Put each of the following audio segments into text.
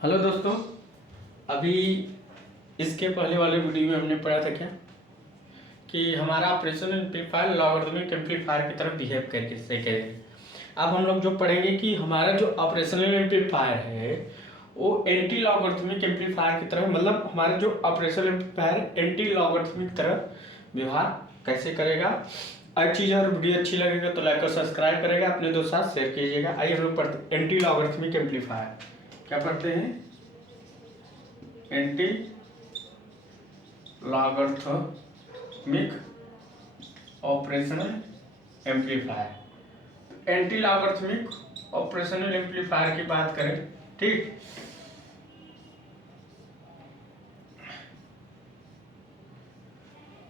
Hello दोस्तों। अभी इसके पहले वाले वीडियो में हमने पढ़ा था क्या कि हमारा ऑपरेशन एम्पलीफायर लॉगरिथमिक एम्पलीफायर की तरफ बिहेव करके से करेगा। अब हम लोग जो पढ़ेंगे कि हमारा जो ऑपरेशनल एम्पलीफायर है वो एंटी लॉगरिथमिक एम्पलीफायर की तरह, मतलब हमारा जो ऑपरेशनल एम्पलीफायर एंटी लॉगरिथमिक तरह व्यवहार कैसे करेगा। हर चीज़ और वीडियो अच्छी लगेगा तो लाइक और सब्सक्राइब करेगा, अपने दोस्त साथ शेयर कीजिएगा। आइए हम लोग पढ़ते एंटी लॉगरिथमिक एम्पलीफायर। क्या पढ़ते हैं? Anti logarithmic operational amplifier. Anti logarithmic operational amplifier की बात करें, ठीक,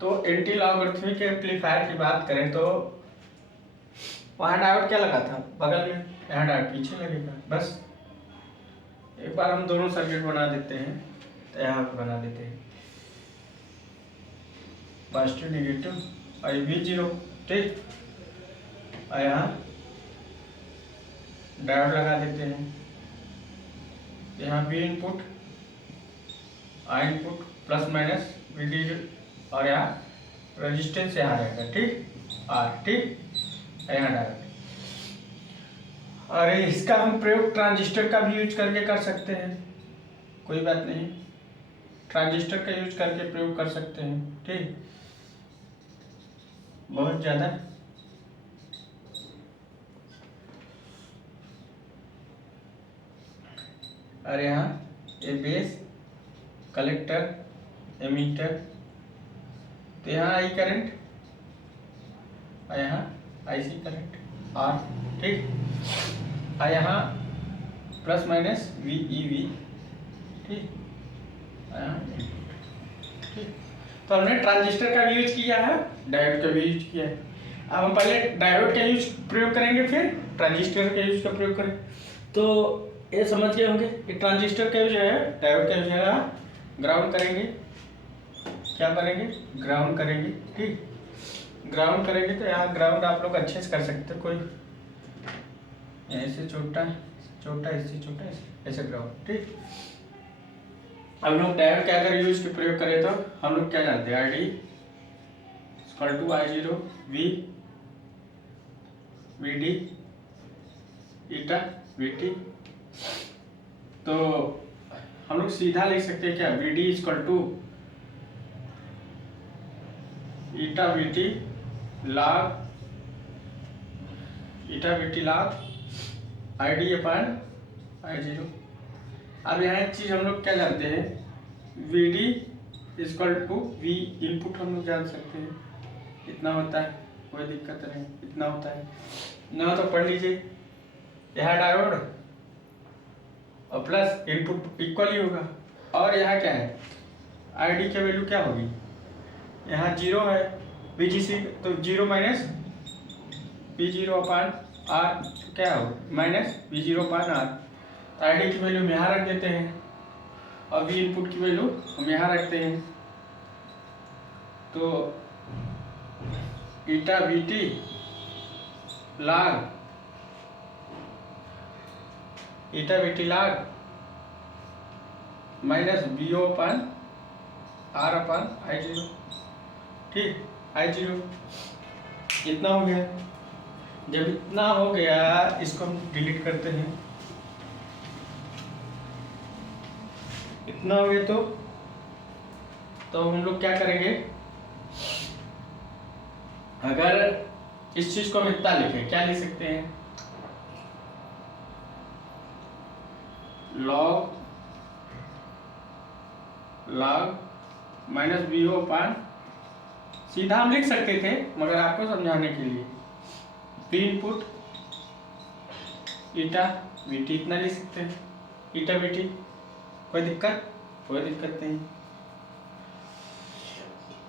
तो एंटी लॉगरिथमिक एम्पलीफायर की बात करें तो वहां डायोड क्या लगा था? बगल में। यहाँ डायोड पीछे लगेगा। बस एक बार हम दोनों सर्किट बना देते हैं, तो यहाँ पे बना देते हैं पॉजिटिव नेगेटिव और भी जीरो, ठीक। और यहाँ डायोड लगा देते हैं, यहाँ B input I input plus minus V D, और यहाँ रेजिस्टेंस यहाँ रहेगा, ठीक, आर, ठीक, यहाँ डायोड। और इसका हम प्रयोग ट्रांजिस्टर का भी यूज करके कर सकते हैं, कोई बात नहीं, ट्रांजिस्टर का यूज करके प्रयोग कर सकते हैं, ठीक, बहुत ज़्यादा। और यहाँ ये बेस, कलेक्टर, एमीटर, तो यहाँ आई करंट और यहाँ आईसी करंट आर, ठीक, और यहाँ plus minus V E V, ठीक, ठीक। तो हमने ट्रांजिस्टर का भी यूज किया है, डायोड का भी यूज किया है। अब हम पहले डायोड का यूज प्रयोग करेंगे, फिर ट्रांजिस्टर का यूज का प्रयोग करें। तो ये समझ गए होंगे कि ट्रांजिस्टर का यूज है, डायोड का यूज है, ग्राउंड करेंगे। क्या करेंगे? ग्राउंड करेंगे, ठीक, ग्राउंड करेंगे। तो यहाँ ग्राउंड आप लोग अच्छे से कर सकते हैं, कोई ऐसे छोटा छोटा, ऐसे छोटा, ऐसे ग्राउंड, ठीक। अब लोग डायोड का अगर यूज के प्रयोग करें तो हम लोग क्या जानते हैं? I D equal to I zero V V D eta V T. तो हम लोग सीधा लिख सकते हैं क्या? V D equal to eta V T log eta V T log I D upon I zero. अब यहाँ एक चीज हम लोग क्या जानते हैं? V D equal to V input हम लोग जान सकते हैं, इतना होता है, कोई दिक्कत नहीं, इतना होता है ना। तो पढ़ लीजिए, यहाँ डायोड और प्लस इनपुट इक्वल ही होगा। और यहाँ क्या है? आई डी की वैल्यू क्या होगी? यहाँ जीरो है, वी जी सी, तो zero minus V zero upon R, क्या होगा? Minus V zero upon R. तो आई डी की वैल्यू हम यहाँ रख देते हैं और वी इनपुट की वैल्यू हम यहाँ रखते हैं। तो ईटा V T log eta V T log minus B O upon R upon I zero, ठीक, आई जीरो। इतना हो गया। जब इतना हो गया, इसको हम डिलीट करते हैं। इतना हो गया तो हम लोग क्या करेंगे? अगर इस चीज को हम इतना लिखें, क्या लिख सकते हैं? लॉग माइनस बी ओ पान, सीधा हम लिख सकते थे मगर आपको समझाने के लिए B input eta V T इतना लिख सकते हैं, ईटा वी टी। कोई दिक्कत? कोई दिक्कत नहीं।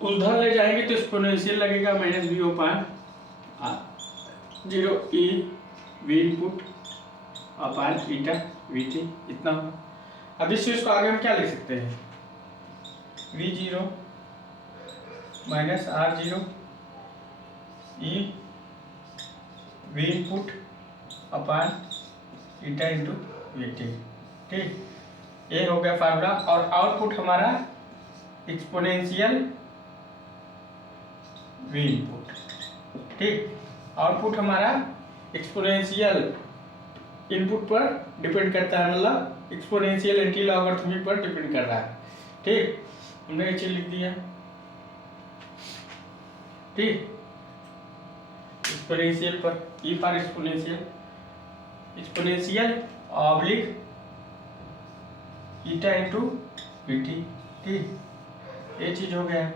उधर ले जाएंगे तो एक्सपोनेंशियल लगेगा, माइनस बी ओ पान zero e V input upon eta V T, इतना होगा। अब इस चीज को आगे हम क्या लिख सकते हैं? V zero minus R zero e V input upon eta into V T, ठीक। ये हो गया फार्मूला। और आउटपुट हमारा एक्सपोनेंशियल वी इनपुट, ठीक। आउटपुट हमारा एक्सपोनेंशियल इनपुट पर डिपेंड करता है, मतलब एक्सपोनेंशियल एंटी लॉगरिथमिक पर डिपेंड कर रहा है, ठीक। हमने ये चीज लिख दिया, ठीक। एक्सपोनेंशियल पर E for exponential, exponential oblique eta into VT, ठीक। ये चीज हो गया,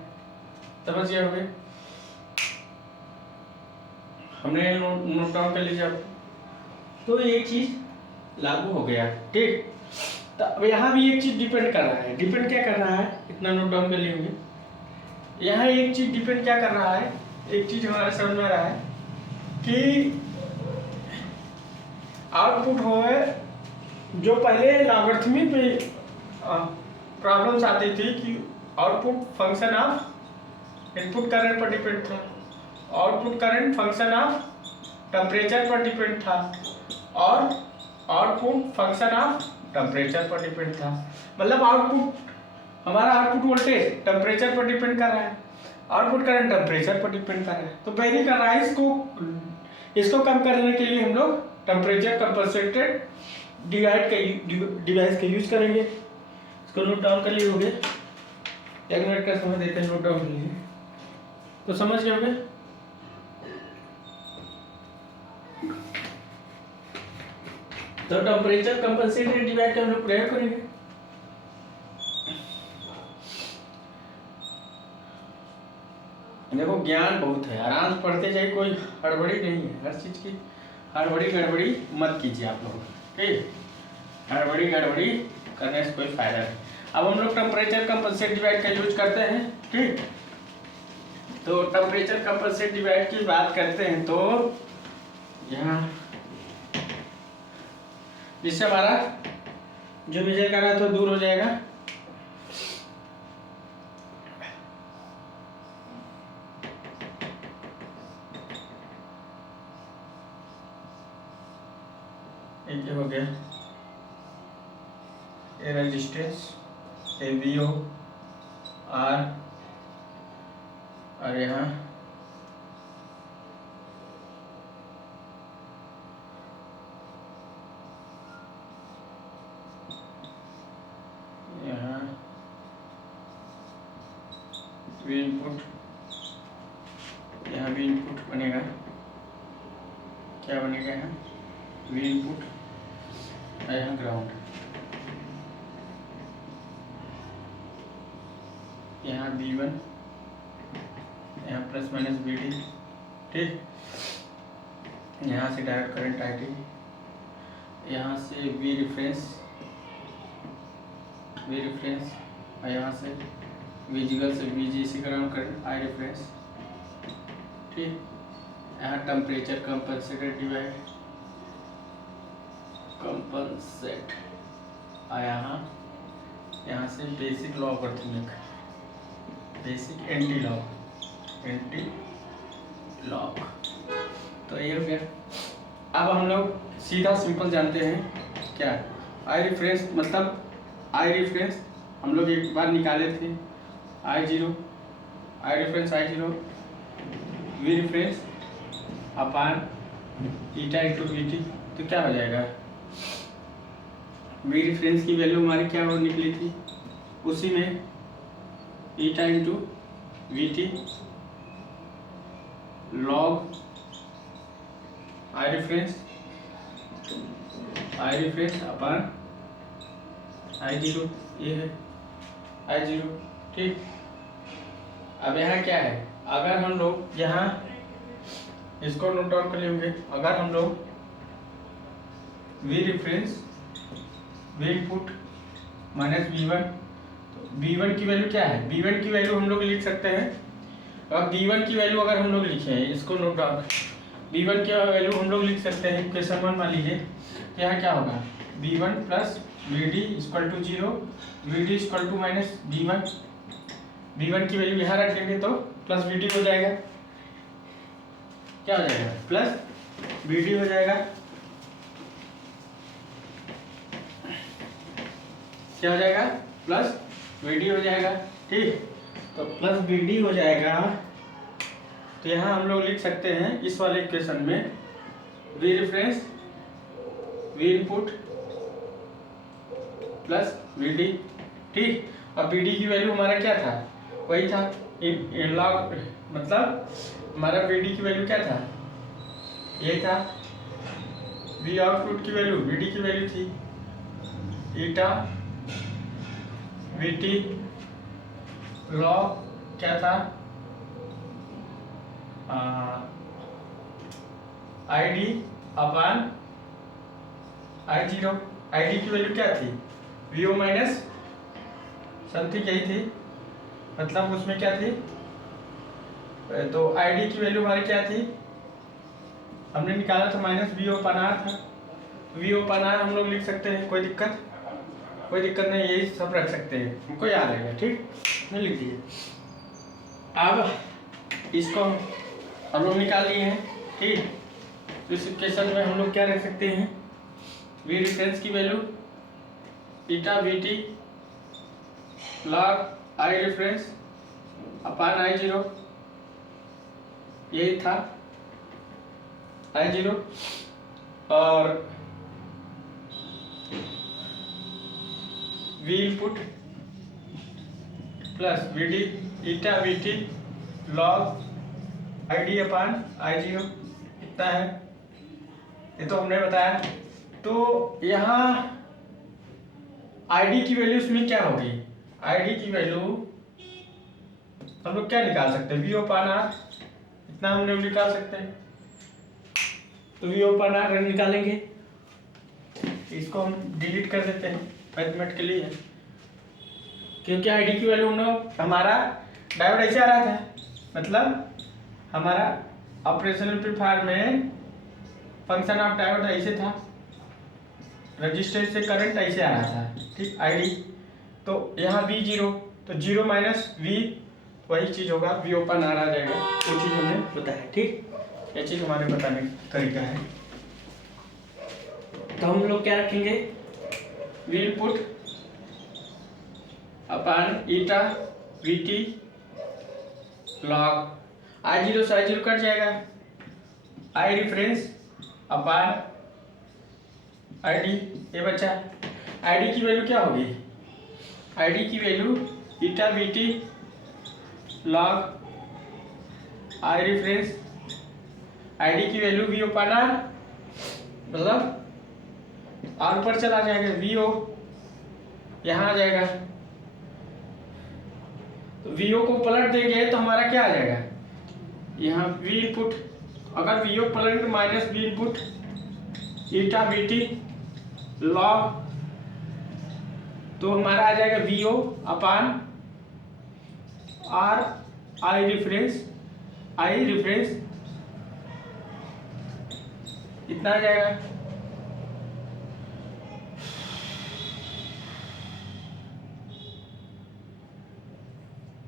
समझ गए होंगे। हमने नोट डाउन कर लीजिए आप, तो ये चीज लागू हो गया, ठीक। तो अब यहाँ भी एक चीज डिपेंड कर रहा है, डिपेंड क्या कर रहा है, इतना नोट डाउन कर लेंगे। यहाँ एक चीज डिपेंड क्या कर रहा है, एक चीज हमारा समझ में आ रहा है कि आउटपुट हो जो पहले लॉगरिथमिक पे प्रॉब्लम्स आती थी कि output function of input current पर डिपेंड था, output current function of temperature पर डिपेंड था, और आउटपुट फंक्शन ऑफ टेम्परेचर पर डिपेंड था। मतलब हमारा आउटपुट वोल्टेज टेम्परेचर पर डिपेंड कर रहा है, आउटपुट करंट टेम्परेचर पर डिपेंड कर रहा है, तो वेरी कर रहा है। इसको कम करने के लिए हम लोग टेम्परेचर कंपनसेटेड डिवाइस का यूज करेंगे। इसको नोट डाउन कर लिए होंगे, 1 मिनट का समय देते हैं, नोट डाउन कर लीजिए, तो समझ गए होंगे। तो टेम्परेचर कंपनसेटेड डिवाइस का हम लोग प्रयोग करेंगे। देखो ज्ञान बहुत है, आराम से पढ़ते जाइए, कोई हड़बड़ी नहीं है, हर चीज की हड़बड़ी गड़बड़ी मत कीजिए आप लोग, ठीक। हड़बड़ी गड़बड़ी करने से कोई फायदा नहीं। अब हम लोग टेम्परेचर कंपनसेट डिवाइड का यूज करते हैं, ठीक। तो टेम्परेचर कंपनसेट डिवाइड की बात करते हैं तो यहाँ जिससे हमारा जो मेजर कर रहा है तो दूर हो जाएगा, ये हो गया ए रेजिस्टेंस, ए वीओ आर, और यहाँ वी इनपुट, यहाँ वी इनपुट बनेगा, क्या बनेगा यहाँ वी इनपुट, और यहाँ ग्राउंड, यहाँ V1, यहाँ प्लस माइनस VD, ठीक। यहाँ से डायरेक्ट करंट IT, यहाँ से V रेफरेंस, और यहाँ से विजिकल से VG ground current I reference, ठीक। यहाँ टेम्परेचर कंपनसेटेड डिवाइड कंपनसेट, और यहाँ से basic logarithmic, basic anti log, तो ये हो गया। अब हम लोग सीधा सिंपल जानते हैं क्या आई रेफरेंस, मतलब आई रेफरेंस हम लोग एक बार निकाले थे, I0 I reference I0 we reference upon eta into VT, तो क्या हो जाएगा, वी रेफरेंस की वैल्यू हमारी क्या हो निकली थी, उसी में eta into VT log I reference upon I0, ये है I0, ठीक। अब यहाँ क्या है, अगर हम लोग यहाँ इसको नोट डाउन कर लेंगे, अगर हम लोग we reference V input minus V1, तो V1 की वैल्यू क्या है, V1 की वैल्यू हम लोग लिख सकते हैं। अब V1 की वैल्यू अगर हम लोग लिखे हैं, इसको नोट डाउन, V1 की वैल्यू हम लोग लिख सकते हैं, इक्वेशन 1 मान लीजिए, यहाँ क्या होगा V1 plus VD equal to 0, VD equal to minus V1, V1 की वैल्यू यहाँ रखेंगे तो प्लस VD हो जाएगा, क्या हो जाएगा प्लस VD हो जाएगा। क्या हो जाएगा, प्लस वी हो जाएगा। ठीक, तो प्लस वी हो जाएगा। तो यहाँ हम लोग लिख सकते हैं इस वाले इक्वेशन में V reference V input plus V. ठीक, और वी की वैल्यू हमारा क्या था, वही था इन लॉग, मतलब हमारा वी की वैल्यू क्या था, यही था। वी आउटपुट की वैल्यू वी की वैल्यू थी ईटा वी टी लॉग क्या था, आई D upon I zero. I D की वैल्यू क्या थी, वी ओ माइनस समथिंग यही थी, मतलब उसमें क्या थी, तो आई डी की वैल्यू हमारी क्या थी, हमने निकाला था माइनस वी ओ पान आर था। वी ओ पान आर हम लोग लिख सकते हैं, कोई दिक्कत नहीं, यही सब रख सकते हैं, हमको याद रहेगा। ठीक, नहीं लिख दीजिए। अब इसको हम लोग निकाल लिए हैं। ठीक, तो इस इक्वेशन में हम लोग क्या रख सकते हैं, वी रेफरेंस की value eta V T log I reference upon I zero, यही था आई जीरो, और V input plus V D eta V T log I D upon I zero, इतना है, ये तो हमने बताया। तो यहाँ आई डी की वैल्यू इसमें क्या होगी, आई डी की वैल्यू हम लोग क्या निकाल सकते हैं, वी ओ पान आर, इतना हम लोग निकाल सकते हैं। तो वी ओ पान आर निकालेंगे, इसको हम डिलीट कर देते हैं मैथमेटिकली है, क्योंकि आई डी की वैल्यू हमारा डायोड ऐसे आ रहा था, मतलब हमारा ऑपरेशनल एम्पलीफायर में फंक्शन ऑफ डायोड ऐसे था, रजिस्टर से करंट ऐसे आ रहा था। ठीक, आई डी, तो यहाँ वी जीरो, तो जीरो माइनस वी वही चीज़ होगा, वी ओपन आ जाएगा, वो चीज़ हमने बताया। ठीक, ये चीज़ हमारे बताने का तरीका है। तो हम लोग क्या रखेंगे, we input upon eta V T log I zero से आई जीरो कट जाएगा, आई रेफरेंस अपान आई डी, ये बचा। आई डी की वैल्यू क्या होगी, आई डी की value eta V T log I reference, I D की वैल्यू वी ओ पान आर, मतलब आर पर चला जाएगा, वी ओ यहाँ आ जाएगा, तो वी ओ को पलट देंगे तो हमारा क्या आ जाएगा, यहाँ वी इनपुट, अगर वी ओ पलट minus V input eta V T log, तो हमारा आ जाएगा V O upon R I reference इतना आ जाएगा।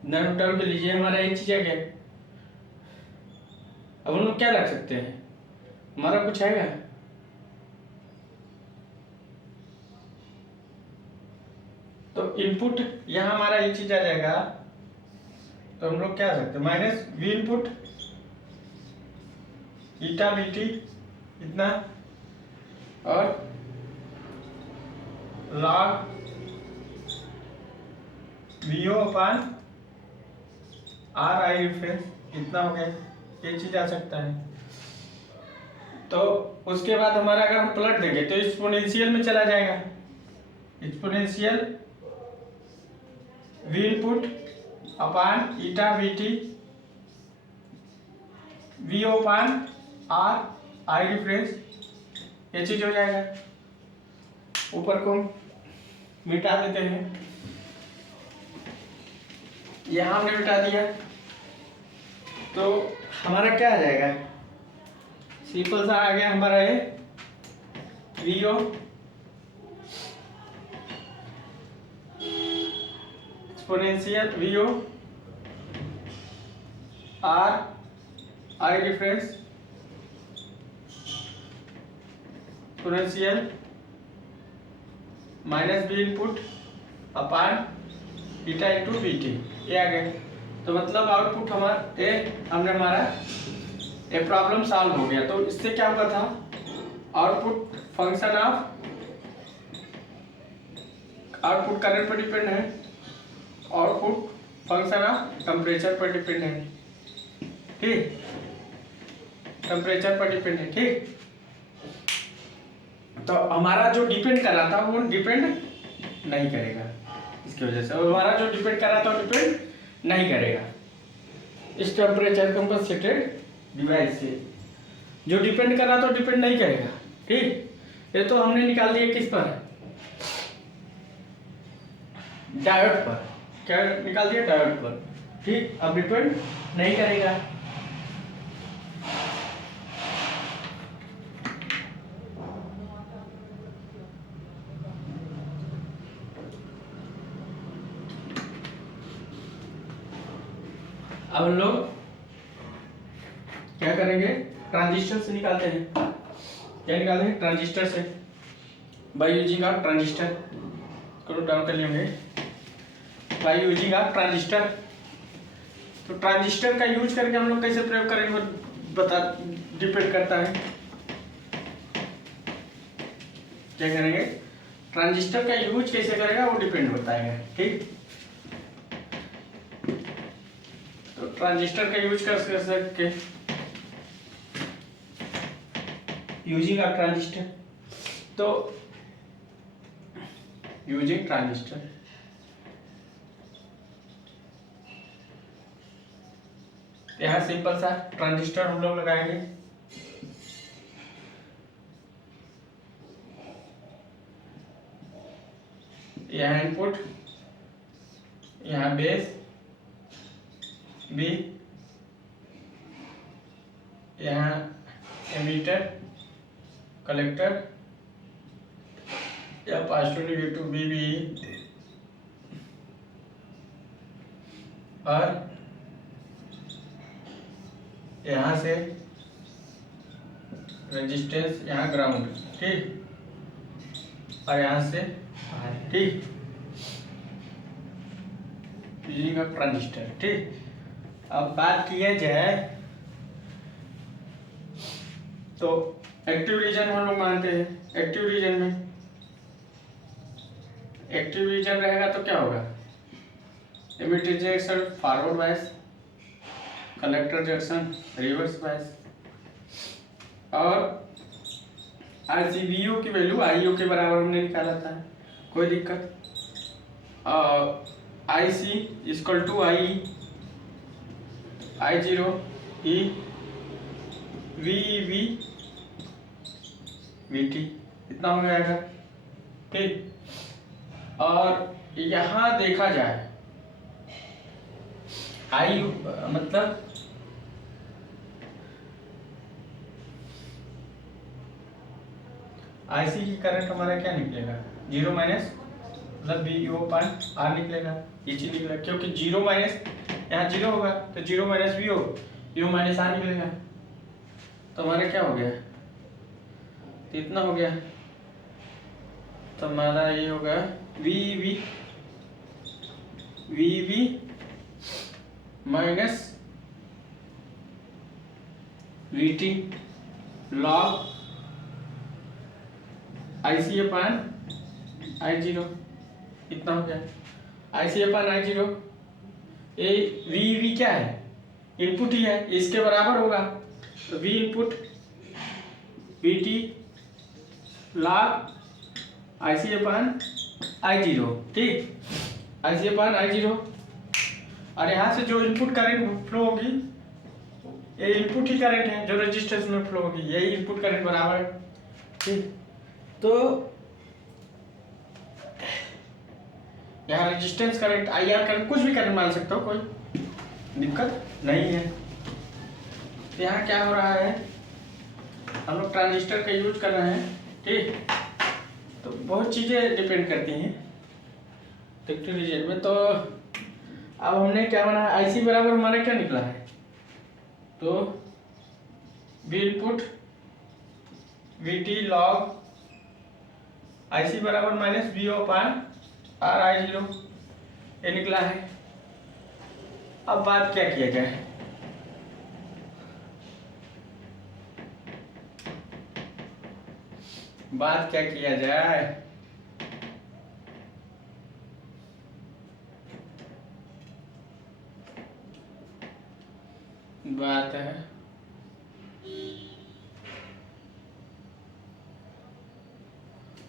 नोट डाउन कर लीजिए, हमारा एक चीज आ गया। अब हम लोग क्या रख सकते हैं, हमारा कुछ आएगा, तो इनपुट यहाँ हमारा ये चीज आ जाएगा, तो हम लोग क्या सकते हैं, minus V input eta V T इतना, और log V O upon R I reference इतना हो गया, ये चीज आ सकता है। तो उसके बाद हमारा अगर हम पलट देंगे तो एक्सपोनेंशियल में चला जाएगा, exponential V input upon eta V T V O upon R I reference, ये चीज हो जाएगा। ऊपर को मिटा देते हैं, यहाँ हमने मिटा दिया, तो हमारा क्या आ जाएगा, सिंपल सा आ गया हमारा ये V O exponential V O R I reference exponential minus B input upon eta into V T, ये आ गया। तो मतलब आउटपुट हमारा हमने हमारा ये प्रॉब्लम सॉल्व हो गया। तो इससे क्या हुआ था, output function of output current पर डिपेंड है, आउटपुट फंक्शन ऑफ टेम्परेचर पर डिपेंड है, ठीक, टेम्परेचर पर डिपेंड है, ठीक। तो हमारा जो डिपेंड कर रहा था वो डिपेंड नहीं करेगा इसकी वजह से, और हमारा जो डिपेंड कर रहा था वो डिपेंड नहीं करेगा इस टेम्परेचर कंपनसेटेड डिवाइस से। जो डिपेंड कर रहा था डिपेंड नहीं करेगा, ठीक। ये तो हमने निकाल दिया किस पर, डायोड पर, क्या निकाल दिया, डायोड पर, ठीक। अब डिपेंड नहीं करेगा। अब हम लोग क्या करेंगे, ट्रांजिस्टर से निकालते हैं। क्या निकालते हैं, ट्रांजिस्टर से, बाय यूजिंग ऑफ ट्रांजिस्टर। करो डाउन कर लेंगे, बाय यूजिंग ऑफ ट्रांजिस्टर। तो ट्रांजिस्टर का यूज करके हम लोग कैसे प्रयोग करेंगे बता, डिपेंड करता है। क्या करेंगे, ट्रांजिस्टर का यूज कैसे करेगा वो डिपेंड होता है, ठीक। तो ट्रांजिस्टर का यूज कर सकते यूजिंग ऑफ ट्रांजिस्टर। तो यूजिंग ट्रांजिस्टर, यहां सिंपल सा ट्रांजिस्टर हम लोग लगाएंगे। यहाँ इनपुट, यहाँ बेस बी, यहाँ एमीटर कलेक्टर, या पॉजिटिव नेगेटिव बी बी, और यहाँ से रेजिस्टेंस, यहाँ ग्राउंड, ठीक, और यहाँ से ठीक, यूजिंग ऑफ ट्रांजिस्टर, ठीक। अब बात किया जाए तो एक्टिव रीजन हम लोग मानते हैं। एक्टिव रीजन में, एक्टिव रीजन रहेगा तो क्या होगा, emitter junction forward bias, collector junction reverse bias, और आरसीबीओ की वैल्यू आईओ के बराबर हमने निकाला था, कोई दिक्कत। I C equal to I I0 E VEV VT, इतना हो जाएगा, ठीक। और यहाँ देखा जाए आई मतलब आईसी की करंट हमारा क्या निकलेगा, 0 माइनस मतलब VO पॉइंट R निकलेगा, इसी निकलेगा, क्योंकि 0 माइनस यहाँ 0 होगा तो 0 माइनस VO माइनस R निकलेगा। तो हमारा क्या हो गया, तो इतना हो गया। तो हमारा ये होगा VV minus VT log IC अपान I0, इतना हो गया। IC अपान I0, ये VV क्या है, इनपुट ही है, इसके बराबर होगा। तो V input VT log IC अपान I0, ठीक, IC अपान I0। और यहाँ से जो इनपुट करंट फ्लो होगी, ये इनपुट ही करंट है जो रेजिस्टेंस में फ्लो होगी, यही इनपुट करंट बराबर, ठीक। तो यहाँ रेजिस्टेंस करंट IR करंट कुछ भी करंट मान सकते हो, कोई दिक्कत नहीं है। तो यहाँ क्या हो रहा है, हम लोग ट्रांजिस्टर का यूज कर रहे हैं, ठीक। तो बहुत चीज़ें डिपेंड करती हैं एक्टिव रीजन में। तो अब हमने क्या बनाया, आईसी बराबर हमारा क्या निकला है, तो B input VT log IC बराबर माइनस VO अपान RI0 ये निकला है। अब बात क्या किया जाए, बात क्या किया जाए, बात है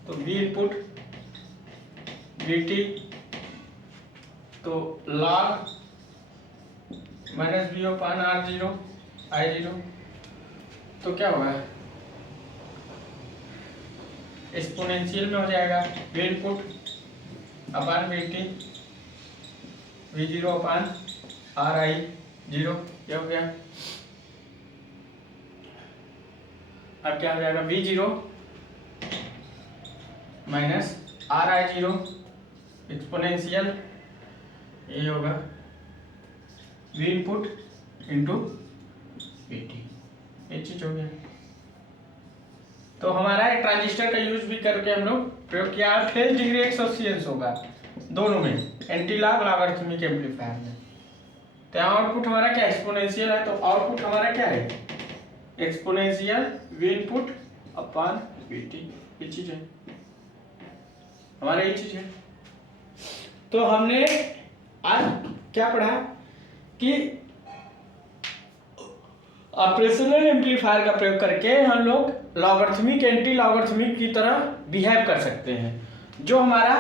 तो V इनपुट VT तो log माइनस V/R0 I0 तो क्या होगा, एक्सपोनेंशियल में हो जाएगा V इनपुट अपान VT V0/RI0 क्या हो गया। अब क्या हो जाएगा V0 माइनस RI0 एक्सपोनेंशियल ये होगा V इनपुट इंटू VT, ये चीज हो गया। तो हमारा ट्रांजिस्टर का यूज भी करके हम लोग प्रयोग किया, फेज डिग्री एसोसिएशन होगा दोनों में, एंटी लॉग लॉगरिथमिक एम्पलीफायर में। तो आउटपुट हमारा क्या एक्सपोनेंशियल है, तो आउटपुट हमारा क्या है एक्सपोनेंशियल V इनपुट अपान VT, ये चीज है हमारा, ये चीज है। तो हमने आज क्या पढ़ा कि ऑपरेशनल एम्पलीफायर का प्रयोग करके हम लोग लॉगरिथमिक एंटी लॉगरिथमिक की तरह बिहेव कर सकते हैं, जो हमारा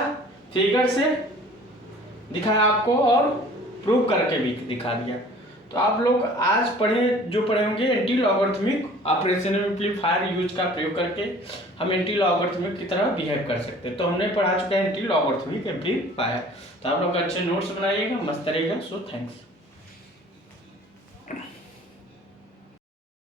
फिगर से दिखाया आपको और प्रूव करके भी दिखा दिया। तो आप लोग आज जो पढ़े होंगे anti logarithmic operational amplifier use का प्रयोग करके हम एंटी लॉगरिथमिक की तरह बिहेव कर सकते हैं। तो हमने पढ़ा चुका है एंटी लॉगरिथमिक एम्पलीफायर। तो आप लोग अच्छे नोट्स बनाइएगा, मस्त रहेगा। So thanks.